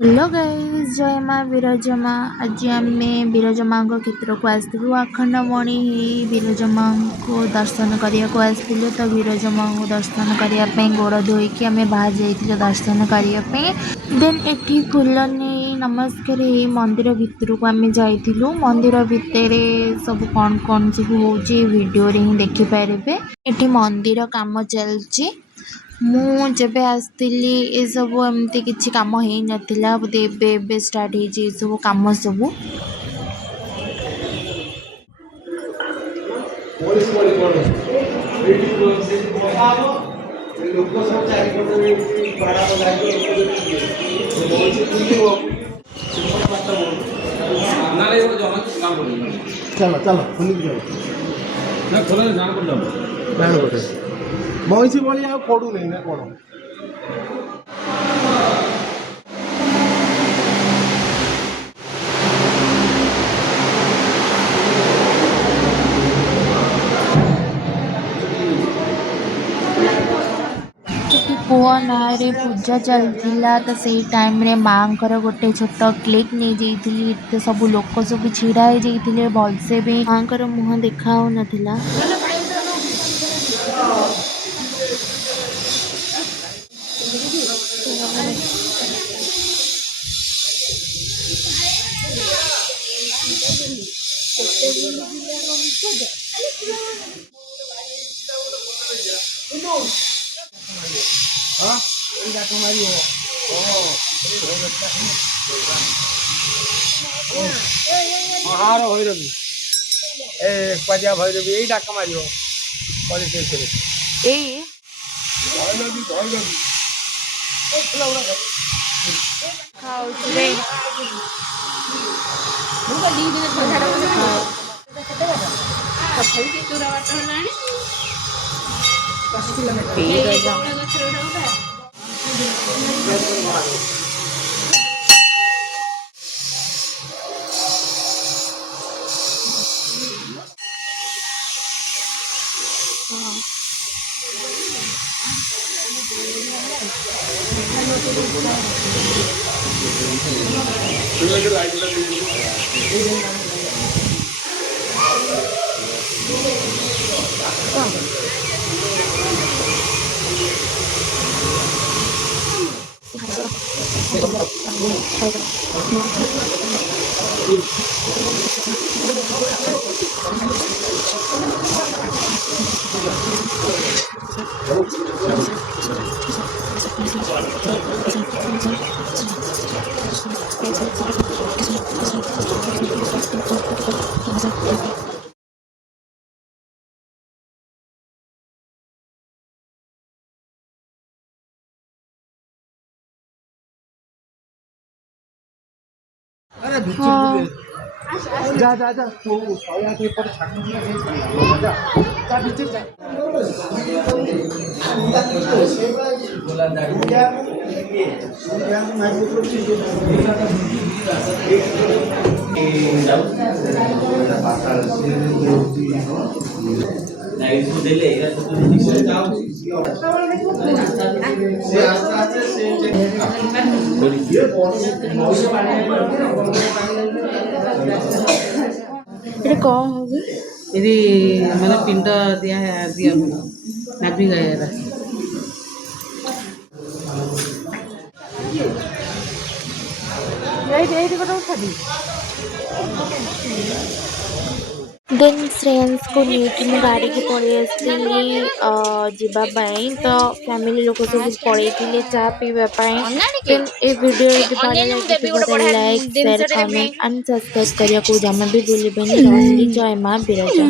Hello guys, जय माँ विरजा माँ। आज आम विरजा माँ क्षेत्र को आसलु अखंडमणि विरजा माँ को दर्शन करने को आसलु। तो विरजा माँ को दर्शन करने गोड़ धोईकी आम बाहर जाइए दर्शन करने। देन एठी फूल नहीं नमस्कार मंदिर भितर को आम जाइलु। मंदिर भितर सब कौन कौन सब हो वीडियो रे ही देखिपारे। एठी मंदिर काम चलची। ମୁଁ ଯେବେ ଆସିଥିଲି ଏସବୁ ଏମିତି କିଛି କାମ ହେଇନଥିଲା, ବୋଧେ ଏବେ ଏବେ ଷ୍ଟାର୍ଟ ହେଇଛି ଏସବୁ କାମ ସବୁ। चलो चलो ମଇଁଷି ଭଳି ଆଉ ପଡୁନି ନା କଣ? ପୁଅ ନାଁରେ ପୂଜା ଚାଲିଥିଲା, ତ ସେଇ ଟାଇମ୍ରେ ମାଆଙ୍କର ଗୋଟେ ଛୋଟ କ୍ଲିପ୍ ନେଇଯାଇଥିଲି। ଏତେ ସବୁ ଲୋକ ସବୁ ଛିଡ଼ା ହେଇଯାଇଥିଲେ, ଭଲସେ ବି ମାଆଙ୍କର ମୁହଁ ଦେଖା ହେଉନଥିଲା। ହାର ଭୈରବୀ ଏ କୁଆଯିଆ ଭୈରବୀ ଏଇ ଡାକ ମାରିବ ପରିଶେଷରେ ଏଇ ଭୈରବୀ ଭୈରବୀ ଖାଉଥିଲେ अरे जा जा जा तू सोया के पर जा जा भीतर जा ଏଇଟା କ'ଣ ହବ? ఇది మన పిండ ଦିଆ ଦିଆ ନାଭି ଗାଇରା ଏଇଠି ଗୋଟେ ଉଠାବି। देन फ्रेंड्स को लेकिन मैं गाड़ी की पड़े जावाई तो फैमिली लोग सब पड़े चा पीवाई। देन ए वीडियो भल लगे like share comment and subscribe करने को जमा भी भूलिए। जय माँ विरजा।